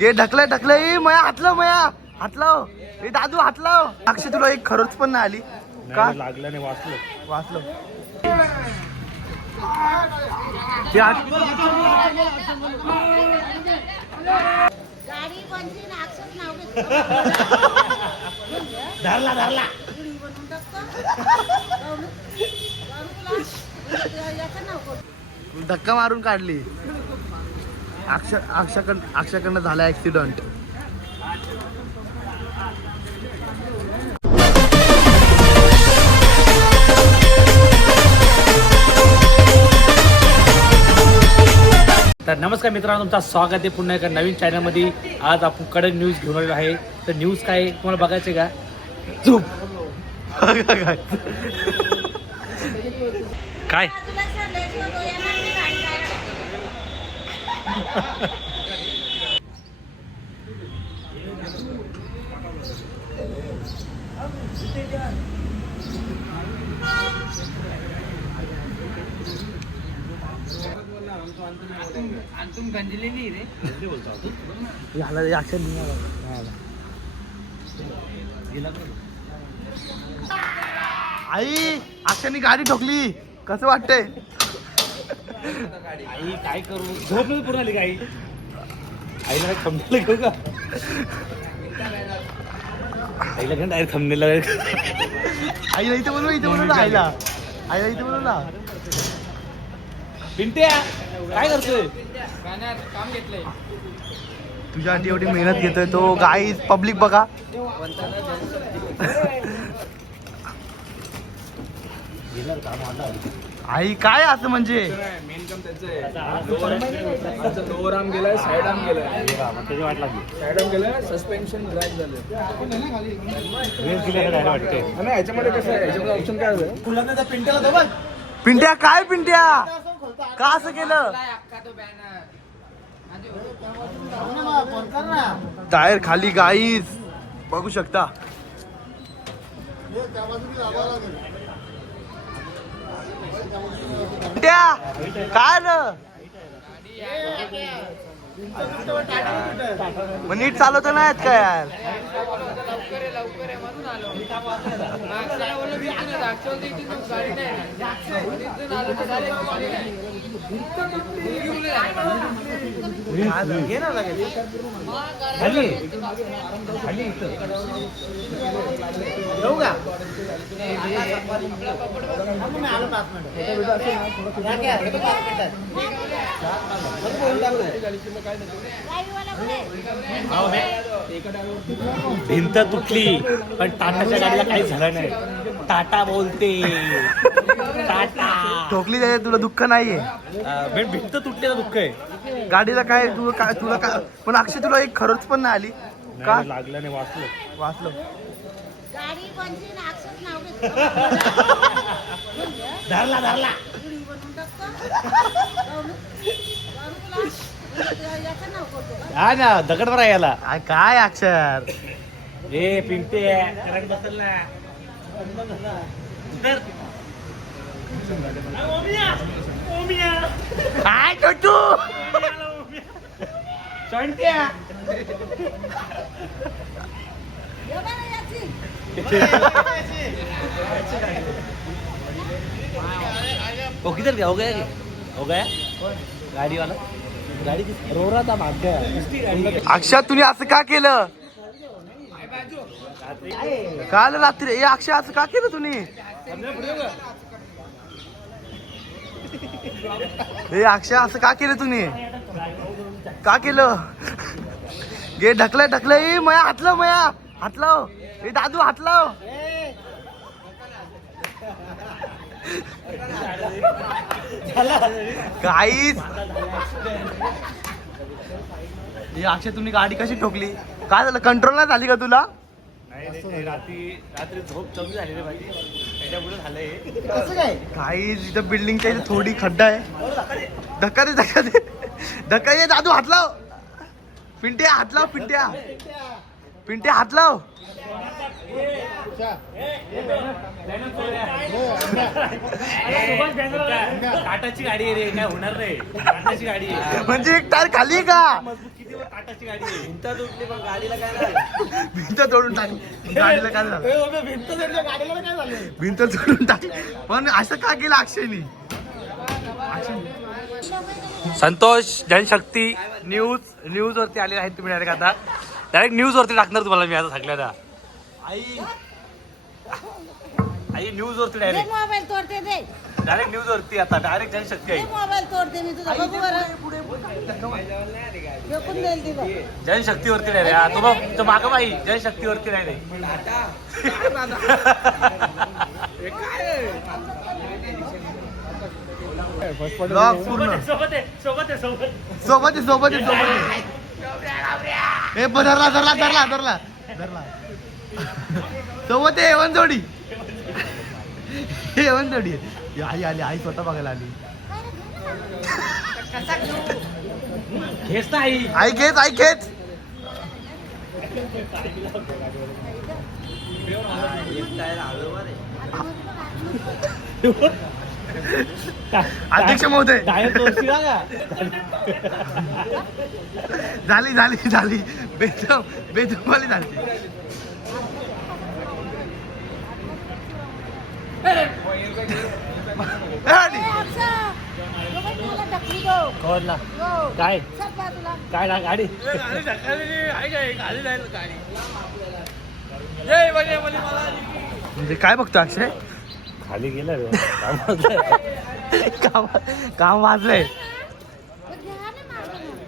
गे ढकलं ढकलं ए मया हातलं मया. हातलाव ए दादू हातलाव अक्षय तुला एक खरंच पण नाही आली. का? लागलं नाही वाचलं. वाचलो. धरला धरला. धक्का मारून काढली. अक्षय अक्षयकडं अक्षयकडनं झाला ऍक्सिडेंट तर नमस्कार मित्रांनो तुमचं स्वागत आहे पुन्हा एका नवीन चॅनलमध्ये आज आपण कडक न्यूज घेऊन आलेलो आहे. तर न्यूज काय आहे तुम्हाला बघायचे का? झोप काय तुला सर लेट होतो, येणार नाही गाडी जायला. झाला अक्षय निघाला आई अक्षयनी गाडी ठोकली. कसं वाटतंय? आई काय करू? झोप नाही पूर्ण आली का आई? आईला काय खमनेला घेऊ का? आईला काय डायरेक्ट खमनेला आईला इथे बोलू इथे बोलू ना आईला. आईला इथे बोलू ना. पिंट्या काय करतोय? तुझ्यासाठी एवढी मेहनत घेतोय तो गाई पब्लिक बघा. आई काय असं म्हणजे? मेन काम त्याचं आहे. माझं लोअर आर्म गेलाय साईड आर्म गेलाय. त्याची वाट लागली साईड आर्म गेलाय सस्पेन्शन ड्रॅग झालं रेस गेली डायरेक्ट वाटते नाही याच्यामध्ये कसं आहे? याच्यामध्ये ऑप्शन काय आहे पिंट्या काय पिंट्या? का असं केलं? टायर खाली गाईज बघू शकता. पिंट्या काय र? मग नीट चालवत नाहीत का यार? घे ना येऊ का भिंत तुटली पण टाटाच्या गाडीला काही झालं नाही. टाटा बोलते. टाटा. ठोकली त्याच्यात तुला दुःख नाहीये. पण भिंत तुटलेलं दुःख आहे. गाडीला काय तू काय तुला काय पण अक्षय तुला एक खरंच पण नाही आली. का? नाही, लागलं नाही वाचलं. वाचलो. गाडी बनली ना अक्षर नाव घेतलं. धरला धरला घरी बनवून टाकतो. राहुल- राहुलला याचं नाव करतो. हा ना दगड बरा याला. काय अक्षर? ए पिंटे करंट बसल. काय छोटू? चंट्या. याची. ओ किधर गया? हो गया? हो गया? गाडी वाला अक्षय तुम्ही असं का केलं? काल रात्री ए अक्षय असं का केलं तुम्ही? ए अक्षय असं का केलं तुम्ही? का केलं? गे ढकलं ढकलं ए मया हातलं मया हातलाव. ए दादू हातलाव. काहीच अक्षय तुम्ही गाडी कशी ठोकली? काय झालं? कंट्रोल नाही झाली का तुला? नाही रे, ते रात्री रात्री झोप कमी झाली रे माझी. त्याच्यामुळे झालंय. काही इथं बिल्डिंगच्या इथे थोडी खड्डा आहे. धक्का दे धक्का दे. धक्का दे दादू हात लाव. पिंट्या हात लाव पिंट्या. पिंट्या हात लाव. टाटाची गाडी आहे रे काय होणार नाही टाटाची गाडी आहे. म्हणजे एक टायर खाली आहे का? मजबूत किती टाटाची गाडी आहे. भिंत तुटली पण गाडीला काय झालं? भिंत तोडून टाकली गाडीला काय झालं? ए, बाबा, भिंत जडली, गाडीला काय झालं? भिंत तोडून टाकली पण असं का केलं अक्षयनी? संतोष जनशक्ती न्यूज न्यूज वरती आलेले आहेत तुम्ही डायरेक्ट आता. डायरेक्ट न्यूज वरती टाकणार तुम्हाला मी आता सगळ्याला आई. आई न्यूज वरती डायरेक्ट मोबाईल तोडते दे. डायरेक्ट न्यूज वरती आता डायरेक्ट जनशक्ती दे आहे. मोबाईल तोडते मी तुझा. बघू बरं. फेकून देईल तिला जनशक्ती वरती डायरेक्ट हा तो तो मागं बाई. जनशक्ती वरती डायरेक्ट Vlog पूर्ण. सोबत आहे सोबत आहे सोबत सोबत आहे सोबत आहे सोबत आहे. ए धरला धरला धरला धरला धरला. सोबत आहे एवन जोडी एवन जोडी आहे. आई आली आई स्वतः बघायला आली. आई. खेच आई खेच अध्यक्ष महोदय. झाली झाली झाली. बेदम बेदमवाली झाली. कवरला यो. काय. काय ना गाडी? म्हणजे काय बघतो अक्षय? खाली गेलं रे. काम काम वाजलंय.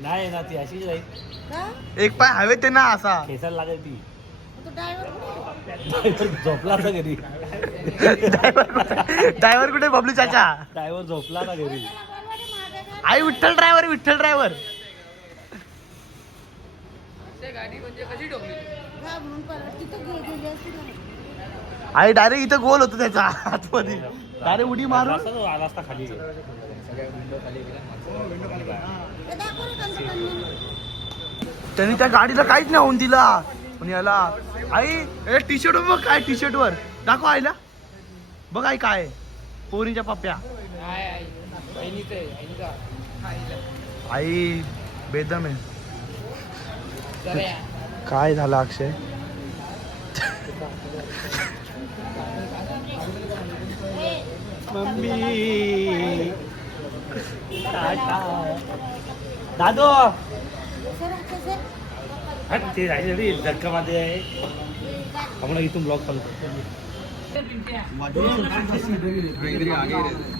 नाही ना ती अशीच राहील. का? एक पाय हवे ते ना असा. खेचायला लागेल ती. झोपला ना घरी. ड्रायव्हर कुठे? बबलू चाचा. ड्रायव्हर झोपला ना घरी? आई विठ्ठल ड्रायव्हर विठ्ठल ड्रायव्हर. आई डायरेक्ट इथं गोल होतो त्याचा आतमध्ये. डायरेक्ट उडी मारून. आला असता खाली. त्यांनी त्या गाडीला काहीच नाही होऊन दिला. पण याला आई ए टी शर्ट बघ काय टी शर्ट वर. दाखव आईला. बघ आई काय पोरीच्या पप्प्या. आई बेदम आहे. काय झालं अक्षय? मम्मी. दादो. ते राहिले रे आहे. आपण इथून ब्लॉक चालू करतो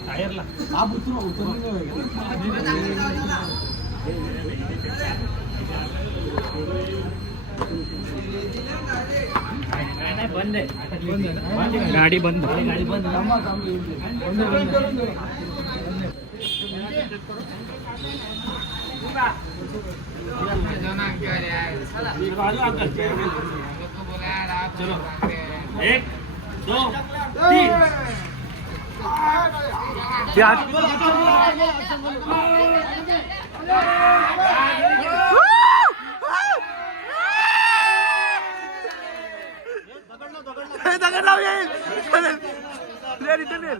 टायरला नाही, नाही, बंद आहे गाडी बंद गाडी बंद. चलो एक दो तीन दगड लाव येईल रिटर्न येईल.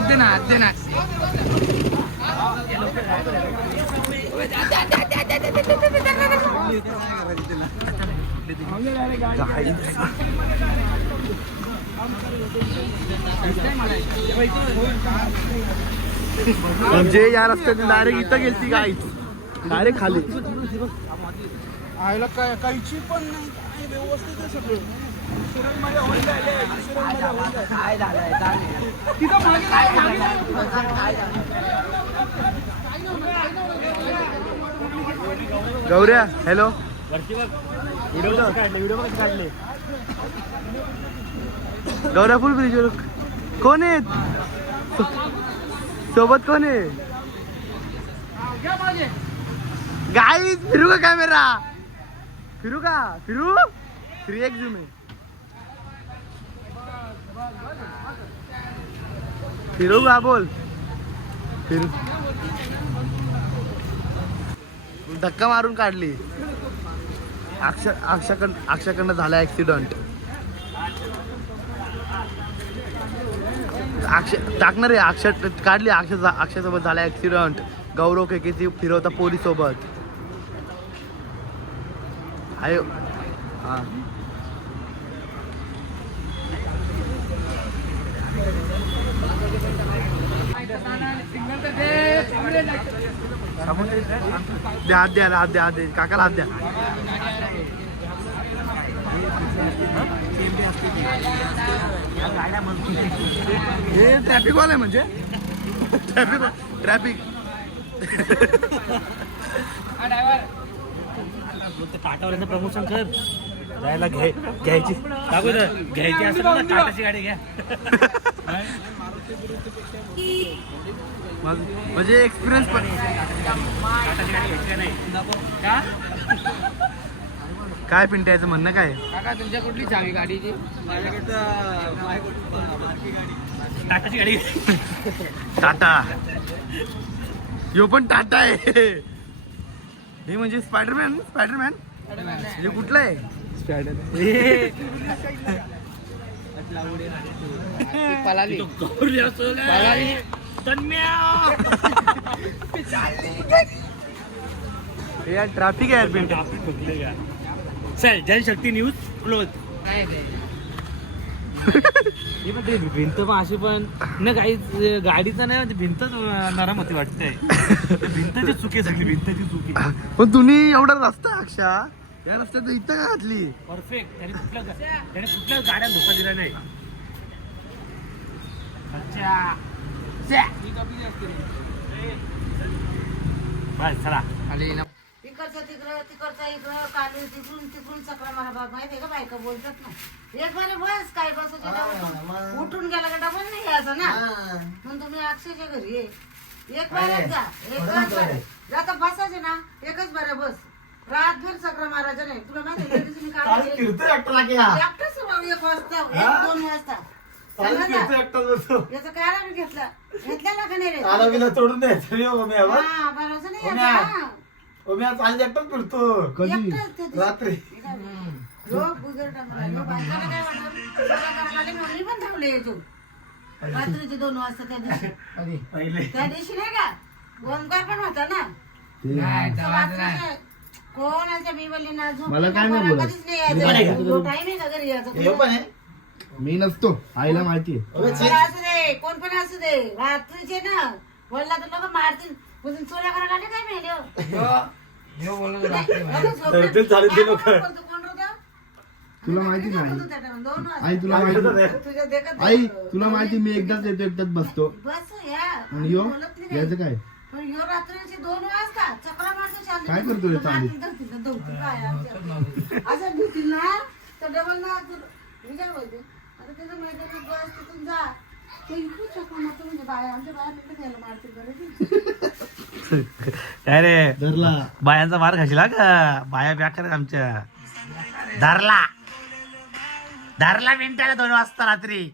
है आ जाओ म्हणजे या रस्त्याने डायरेक्ट इथं गेलती गाई डायरेक्ट खाली आयला काय काहीची पण नाही काय व्यवस्थित आहे सगळं इन्शुरन्समध्ये होऊन जायले, इन्शुरन्समध्ये होऊन जायले. तिथं मागे नाही, मागे नाही. गौऱ्या हॅलो वरची बघ व्हिडिओ कसं काढले व्हिडिओ कसं काढले गौऱ्या फुल ब्रिज कोण आहेत सो- सोबत कोण आहे घ्या मागे गाईज फिरू का कॅमेरा फिरू का फिरू? थ्री एक झूम आहे फिरू का बोल. फिरू. धक्का मारून काढली. अक्षय अक्षयकडं अक्षयकडनं झाला ऍक्सिडेंट अक्षय टाकणार आहे अक्षय काढली अक्षय अक्षयसोबत झाला ऍक्सिडेंट गौरव के किती फिरवता पोलीस सोबत आयो हा. द्या हात द्या हात द्या हात द्या काकाला हात द्या हे ट्रॅफिक वाला आहे म्हणजे. ट्रॅफिक ट्रॅफिक प्रमोशन कर. जायला घ्याय घ्यायची. टाकू दे. घ्यायची असेल ना टाटाची गाडी घ्या. म्हणजे एक्सपिरियन्स पण टाटाची गाडी घ्यायची का नाही? का? काय पिंट्याचं म्हणणं काय? काका तुमच्या कुठली चावी गाडीची टाटाची गाडी. टाटा. यो पण टाटा आहे. हे म्हणजे स्पायडरमॅन स्पायडरमॅन म्हणजे कुठलं आहे? पलाली. हे यार ट्रॅफिक आहे यार पिंट्या आपण बघले का? चल जनशक्ती न्यूज क्लोज ही पण ते भिंत पण अशी पण. न काही गाडीचं नाही म्हणजे भिंतच नरम होती वाटतंय. भिंतची चुकी झाली भिंतची चुकी. पण तुम्ही एवढा रस्ता अक्षा. या रस्त्यात इथं का घातली? परफेक्ट त्याने कुठल्या त्याने कुठल्याच गाड्या धोका दिला नाही. अच्छा. बस चला. खाली ना तिकडचं तिकडं तिकडचं इकडं काली तिकडून तिकडून चक्रा मारा बाबा माहितीये का बायका? बोलतात ना. एक बारे बस काय बसायचं डबल उठून गेला का डबल नाही यायचं ना? म्हणून तुम्ही अक्षयच्या घरी ये. एक बारेच जा. एक बार बरं. जाता बसायचे ना. एकच बरं बस. रातभर चक्रा मारायचं नाही. तुला माहिती आहे एकटाच राहू एक वाजता एक दोन वाजता. सांगा ना. याचं कारण घेतलं? घेतलेला का नाही रे? तोडून द्यायचं रे ओम्या वर. हा भरोसा नाही ओम्या. याचा. ओम्या चालत एकटाच फिरतो. ते दिवशी. रात्री. लोक. लोक काय पण थांबले इथून. रात्रीचे दोन वाजता त्या दिवशी. पहिले. त्या दिवशी नाही का? ओमकार पण होता ना. नाही असं तेव्हा नाही. कोणाच्या मी बोलली ना झोप मला काय नाही बोलत. कधीच नाही यायचं. टाइम आहे का घरी यायचं? हे पण आहे. मी नसतो. आईला माहिती आहे. ओम्या, कोण असू दे? कोण पण असू दे. रात्रीचे ना. बोलला तर लोक मारतील. बोलतील, चोऱ्या करायला आले काय मेले? हो?" ह्यो बोलत होता रात्री मला. लोकं झोपले. धरतील चालेल ते लोकं. कोण बोलतो, कोण होतं? तुला माहिती नाही. दोन वाजता. आई तुला माहिती तुझ्या देखत आई तुला माहिती मी एकदाच येतो एकदाच बसतो. बस या. आणि यो बोलत नाही. याचं. काय? पण ह्यो रात्रीचे दोन वाजता चक्रा मारतो चालू काय करतो रे चालू? मारतील, धरतील, तर धरतील काय आमच्या. असं. धुतील ना तर डबल ना काय बोलते? आता त्याचं मैदानात बस तिथून जा. ते इकडे चक्रा मारतो म्हणजे बाया आमच्या बाया तिकडे घ्यायला मारतील बरं ते. काय रे? धरला. बायांचा मार खाशीला का? बाया बेकार आमच्या. धरला. धरला मिनिटाला दोन वाजता रात्री.